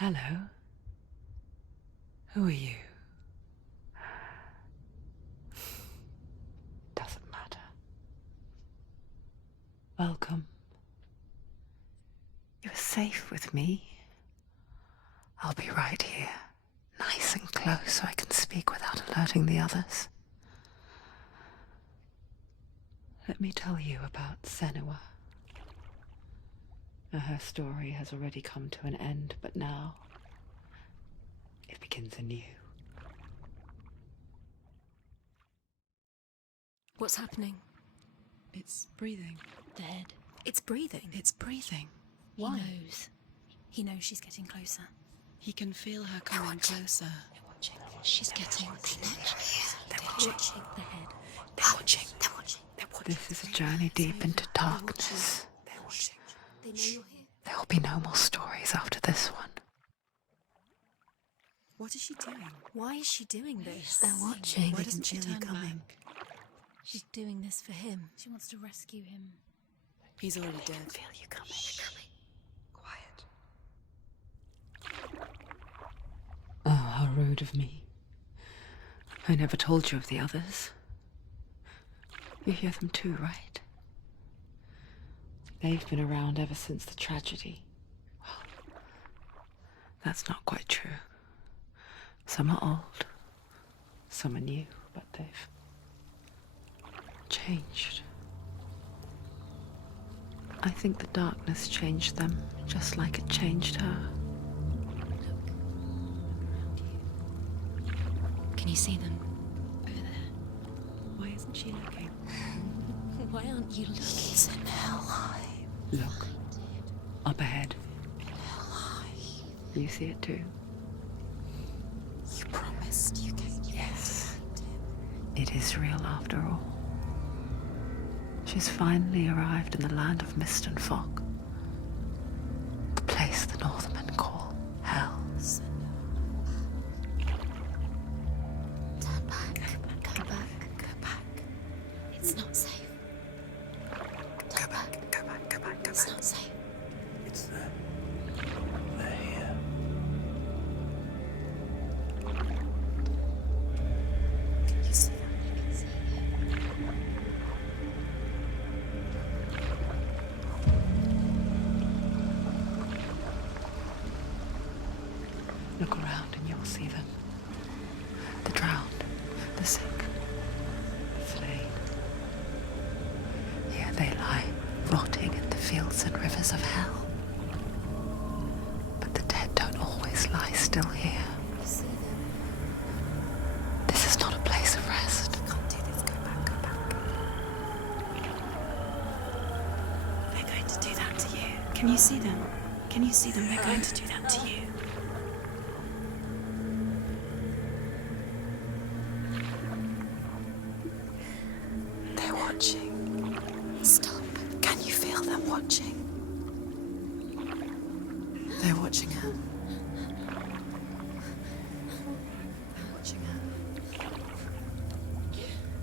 Hello. Who are you? Doesn't matter. Welcome. You're safe with me. I'll be right here, nice and close so I can speak without alerting the others. Let me tell you about Senua. Her story has already come to an end, but now it begins anew. What's happening? It's breathing. The head. It's breathing. It's breathing. Why? He knows. He knows she's getting closer. He can feel her coming closer. They're watching. She's getting closer. They're watching the head. They're watching. They're watching. They're watching. This is a journey deep into darkness. They're watching. They know you're here. There will be no more stories after this one. What is she doing? Why is she doing this? They're watching. Why doesn't she turn coming? She's doing this for him. She wants to rescue him. He's already dead. I feel you coming. Quiet. Oh, how rude of me. I never told you of the others. You hear them too, right? They've been around ever since the tragedy. Well, that's not quite true. Some are old, some are new, but they've changed. I think the darkness changed them, just like it changed her. Can you see them? Over there. Why isn't she looking? Why aren't you looking? He's in Helheim. Look, up ahead. Helheim. You see it too? You promised you gave you. Yes. It is real after all. She's finally arrived in the land of mist and fog. The place the Northmen call Hell. Turn back. Go back. Go back. It's not safe. Go back. Go back. Go back. Go It's back. not safe. It's them. They're here. You see that? You can see it. Look around and you'll see them. The drowned, the sick, the slain. Here they lie, rotting in the fields and rivers of hell. But the dead don't always lie still here. You see them. This is not a place of rest. You can't do this. Go back. Go back. They're going to do that to you. Can you see them? Can you see them? They're going to do that to you. They're watching. Stop. Can you feel them watching? They're watching her. They're watching her.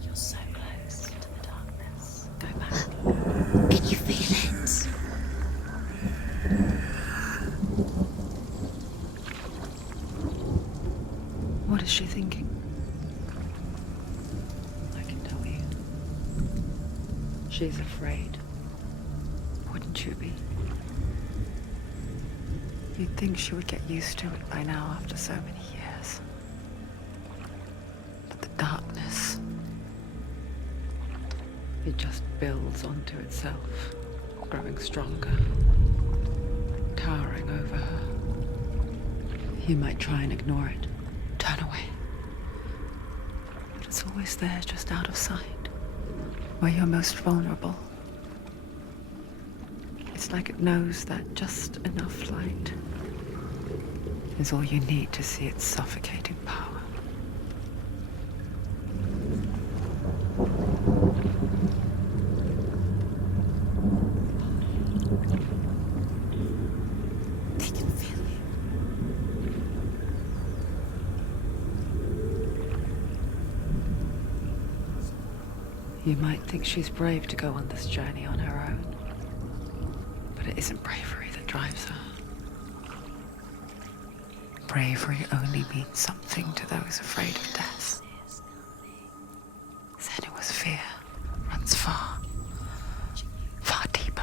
You're so close to the darkness. Go back. Can you feel it? What is she thinking? I can tell you. She's afraid. Wouldn't you be? You'd think she would get used to it by now after so many years. But the darkness, it just builds onto itself, growing stronger, towering over her. You might try and ignore it, turn away. But it's always there, just out of sight, where you're most vulnerable. It's like it knows that just enough light is all you need to see its suffocating power. They can feel you. You might think she's brave to go on this journey on her own, but it isn't bravery that drives her. bravery only means something to those afraid of death. Senua's fear runs far, far deeper.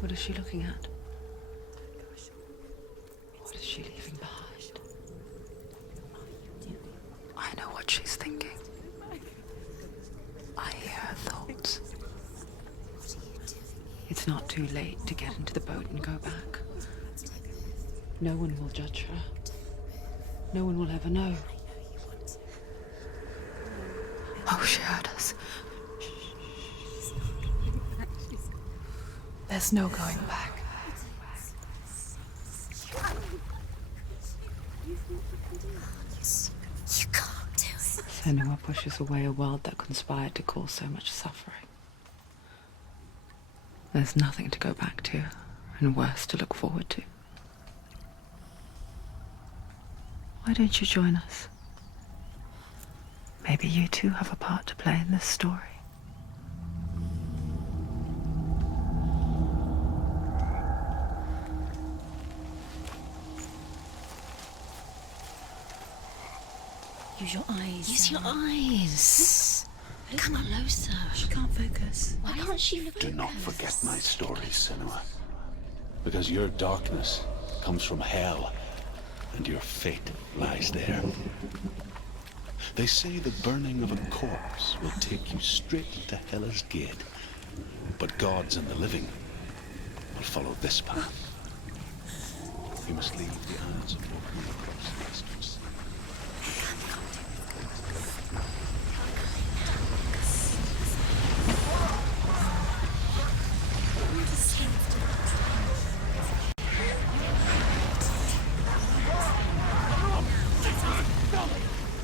What is she looking at? What is she leaving behind? I know what she's thinking. I hear her thoughts. It's not too late to get into the boat and go back. No one will judge her. No one will ever know. Oh, she heard us. There's no going back. You can't do it. Senua pushes away a world that conspired to cause so much suffering. There's nothing to go back to, and worse to look forward to. Why don't you join us? Maybe you too have a part to play in this story. Use your eyes. Use your eyes. Come closer. She can't focus. Why can't she look Do at not us? forget my stories, Senua. Because your darkness comes from hell, and your fate lies there. They say the burning of a corpse will take you straight into Hela's gate, but gods and the living will follow this path. You must leave the Isles of Orkney across the Western Sea.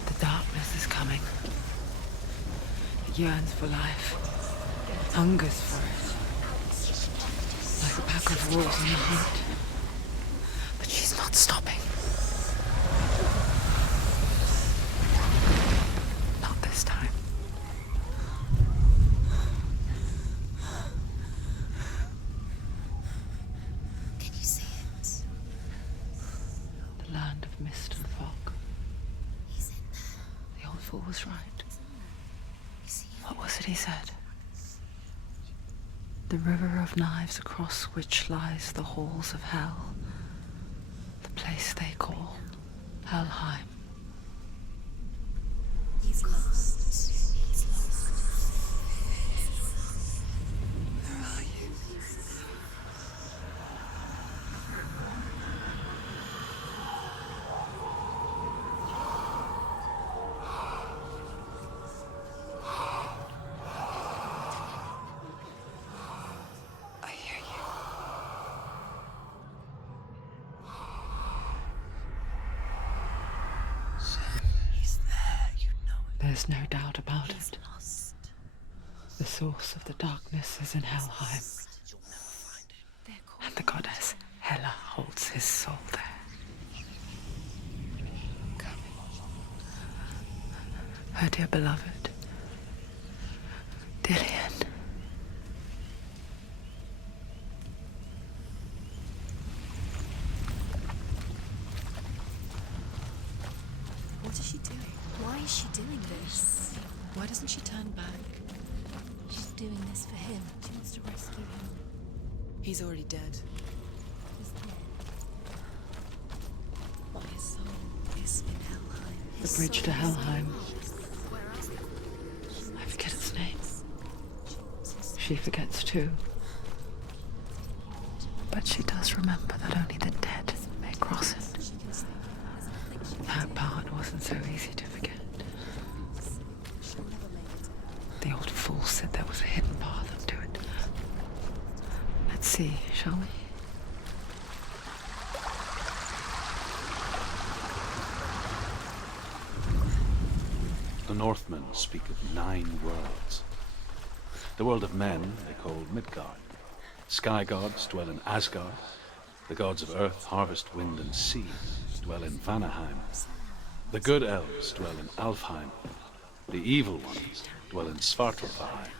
The darkness is coming. It yearns for life, hungers for it, like a pack of wolves on the hunt. But she's not stopping. Not this time. Can you see it? The land of mist and fog. He's in there. The old fool was right. You see him? What was it he said? The river of knives across which lies the halls of hell. The place they call Helheim. He's lost. He's lost. Where are you? I hear you. He's there, you know it. There's no doubt about it. Lost. The source of the darkness is in Helheim, and the goddess Hela holds his soul there. Her dear beloved, Dillian. What is she doing? Why is she doing this? Why doesn't she turn back? She's doing this for him. She wants to rescue him. He's already dead. He's dead. But his soul is in Helheim. The bridge to Helheim. I forget its name. She forgets too. But she does remember that only the dead may cross it. That part wasn't so easy to forget. The old fool said there was a hidden path up to it. Let's see, shall we? The Northmen speak of 9 worlds. The world of men they call Midgard. Sky gods dwell in Asgard. The gods of earth, harvest, wind, and sea dwell in Vanaheim. The good elves dwell in Alfheim. The evil ones dwell in Svartalfheim.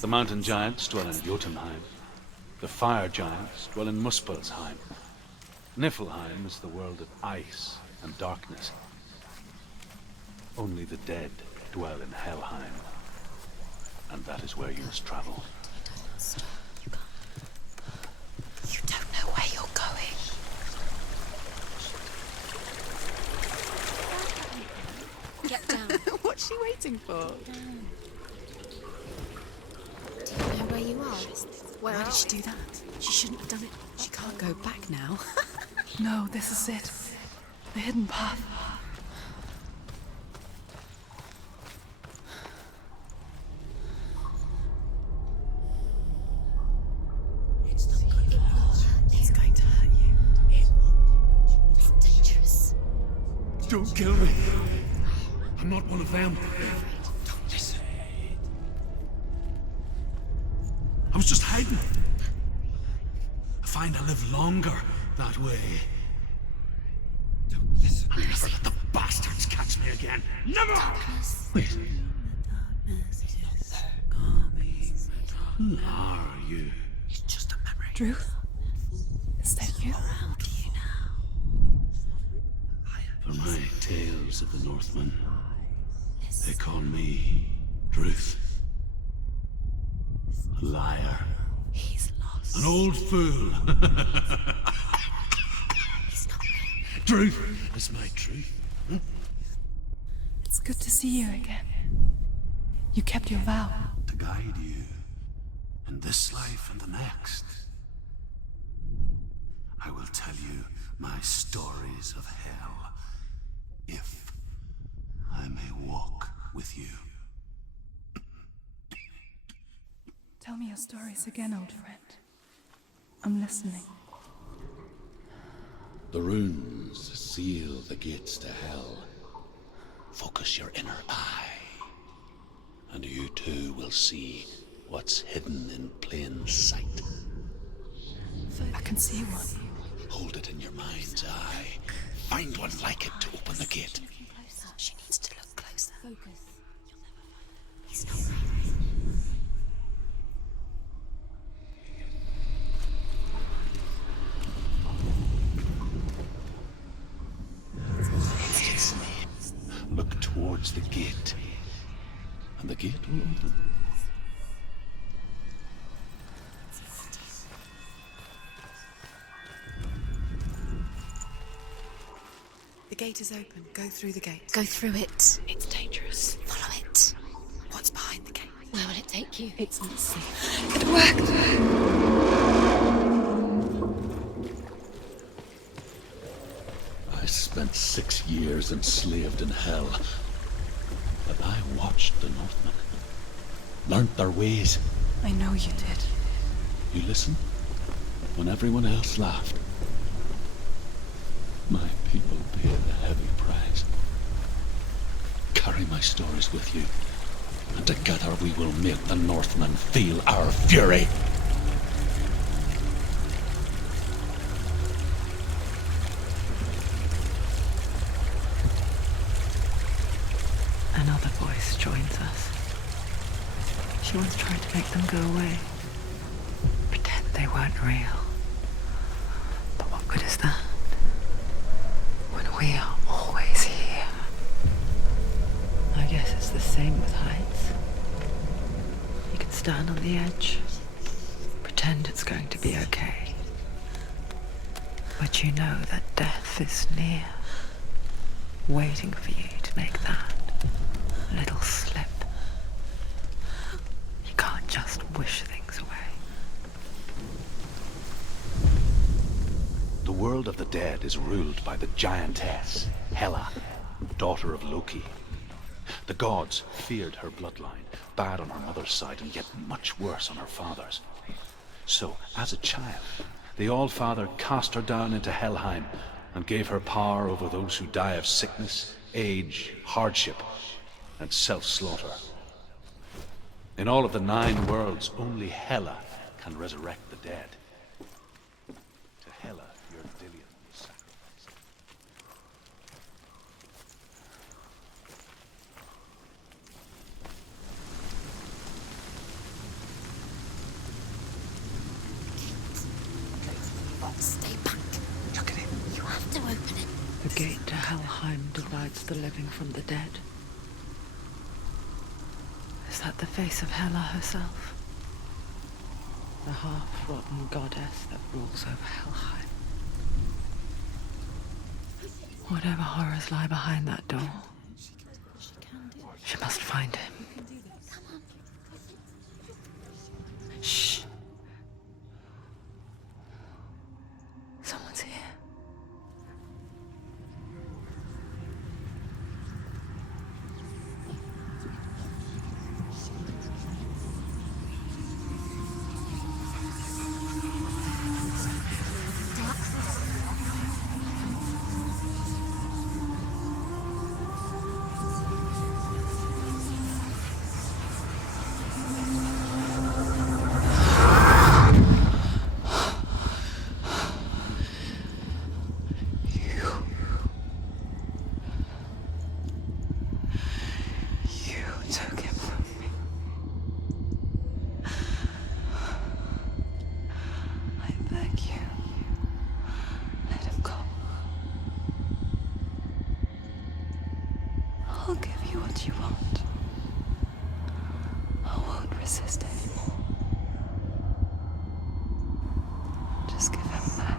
The mountain giants dwell in Jotunheim. The fire giants dwell in Muspelheim. Niflheim is the world of ice and darkness. Only the dead dwell in Helheim. And that is where you must travel. You don't know where you're going. Get down. What's she waiting for? Do you know where you are? Why did she do that? She shouldn't have done it. She can't go back now. No, this is it. The hidden path. It's going to hurt you. It's dangerous. Don't kill me. I'm not one of them. Don't listen. I was just hiding. I find I live longer that way. Don't listen. I'll never let the bastards catch me again. Never! Wait. Who are you? It's just a memory. Druth? Is that you? For my tales of the Northmen, they call me Druth. A liar. He's lost. An old fool. Truth is my truth. Huh? It's good to see you again. You kept your vow. To guide you in this life and the next. I will tell you my stories of hell, if I may walk with you. Tell me your stories again, old friend. I'm listening. The runes seal the gates to hell. Focus your inner eye, and you too will see what's hidden in plain sight. I can see one. Hold it in your mind's eye. Find one like it to open the gate. She needs to look closer. Focus. He's not right. Look towards the gate, and the gate will open. The gate is open. Go through the gate. Go through it. It's dangerous. Follow it. What's behind the gate? Where will it take you? It's not safe. It worked. I spent 6 years enslaved in hell, but I watched the Northmen, learnt their ways. I know you did. You listened when everyone else laughed. My people paid a heavy price. Carry my stories with you, and together we will make the Northmen feel our fury. Another voice joins us. She once tried to make them go away. Pretend they weren't real. But what good is that? When we are always here. I guess it's the same with heights. You can stand on the edge, pretend it's going to be okay. But you know that death is near, waiting for you to make that little slip. You can't just wish things away. The world of the dead is ruled by the giantess, Hela, daughter of Loki. The gods feared her bloodline, bad on her mother's side and yet much worse on her father's. So, as a child, the All-Father cast her down into Helheim and gave her power over those who die of sickness, age, hardship, and self-slaughter. In all of the 9 worlds, only Hela can resurrect the dead. To Hela, your Dillion sacrifice. Stay back. Look at it. You have to open it. The gate to Helheim divides the living from the dead. Is that the face of Hela herself? The half-rotten goddess that rules over Helheim. Whatever horrors lie behind that door, she must find him. Shh. Someone's here. I'll give you what you want. I won't resist anymore. Just give him back.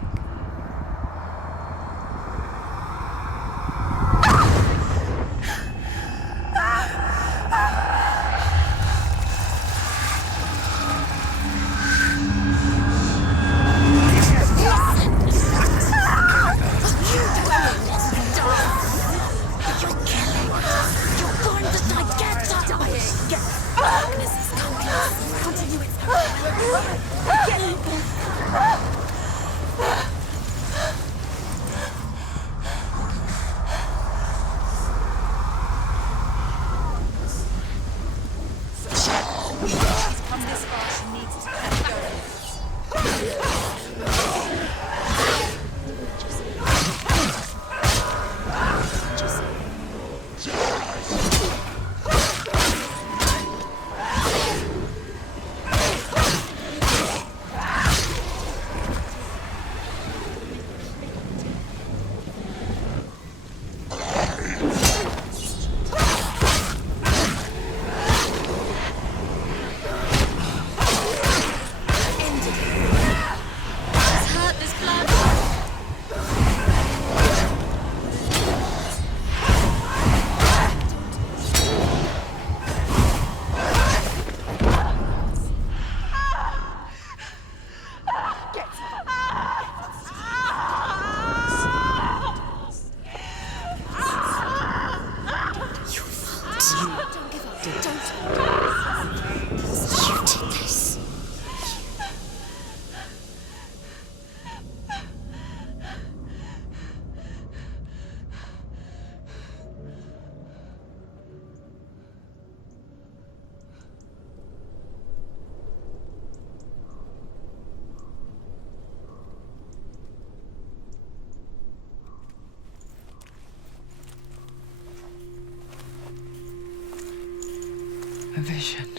A vision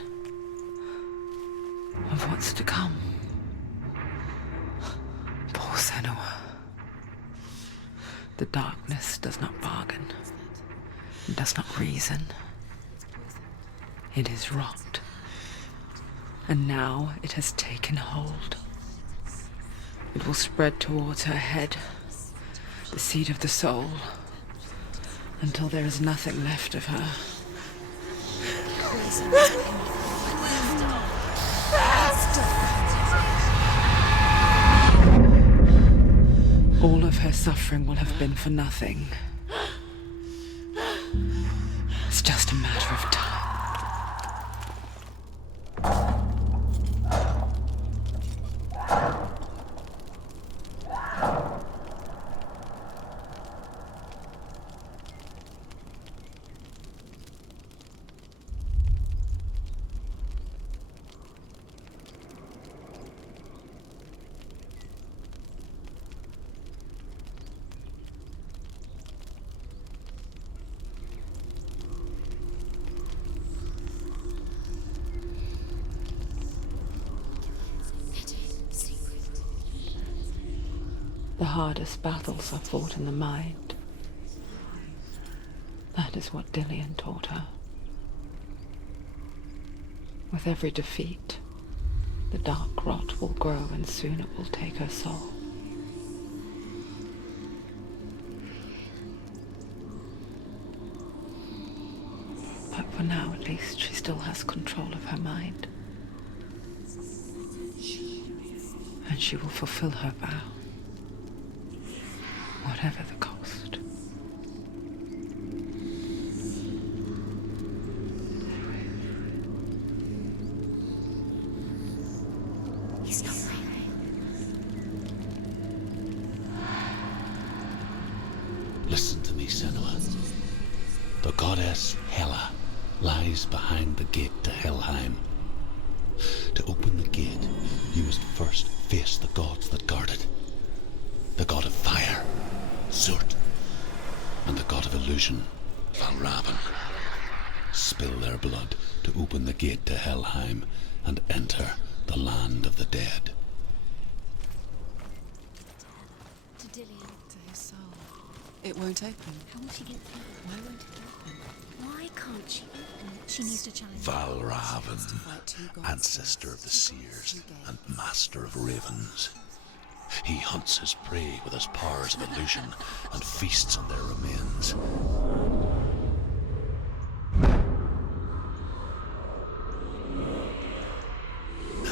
of what's to come. Poor Senua. The darkness does not bargain, it does not reason. It is rot, and now it has taken hold. It will spread towards her head, the seat of the soul, until there is nothing left of her. All of her suffering will have been for nothing. It's just a matter of time. The hardest battles are fought in the mind. That is what Dillian taught her. With every defeat, the dark rot will grow and soon it will take her soul. But for now, at least, she still has control of her mind. And she will fulfill her vow, whatever the cost. He's not right. Listen to me, Senua. The goddess Hela lies behind the gate to Helheim. To open the gate, you must first face the gods that guard it. The god of fire, Zurt, and the god of illusion, Valravn. Spill their blood to open the gate to Helheim and enter the land of the dead. To Dillian. To his soul. It won't open. How will she get through? Why won't it open? Why can't she open it? She needs to challenge. Valravn, Fight two gods ancestor of the seers and master of ravens. He hunts his prey with his powers of illusion and feasts on their remains.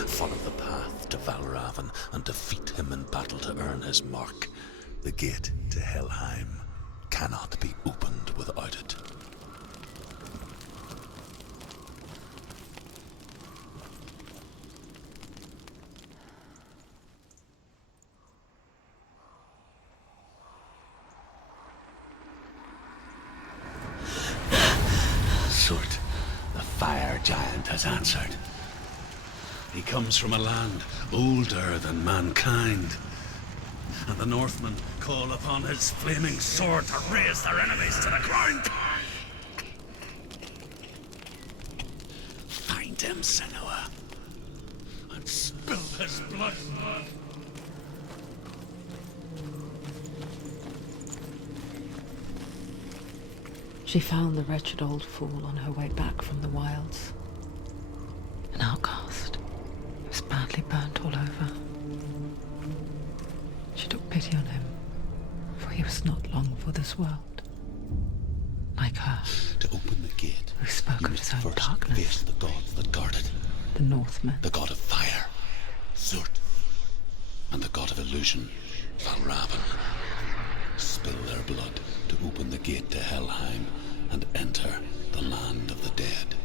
Follow the path to Valravn and defeat him in battle to earn his mark. The gate to Helheim cannot be opened without it. Zurt, the fire giant, has answered. He comes from a land older than mankind, and the Northmen call upon his flaming sword to raise their enemies to the ground. Find him, Senua, and spill his blood. She found the wretched old fool on her way back from the wilds. An outcast. He was badly burnt all over. She took pity on him, for he was not long for this world. Like her, To open the gate, who spoke you of must his own first darkness. face the gods that guard it. The Northmen. The god of fire, Zurt, and the god of illusion, Valravn. Spill their blood to open the gate to Helheim and enter the land of the dead.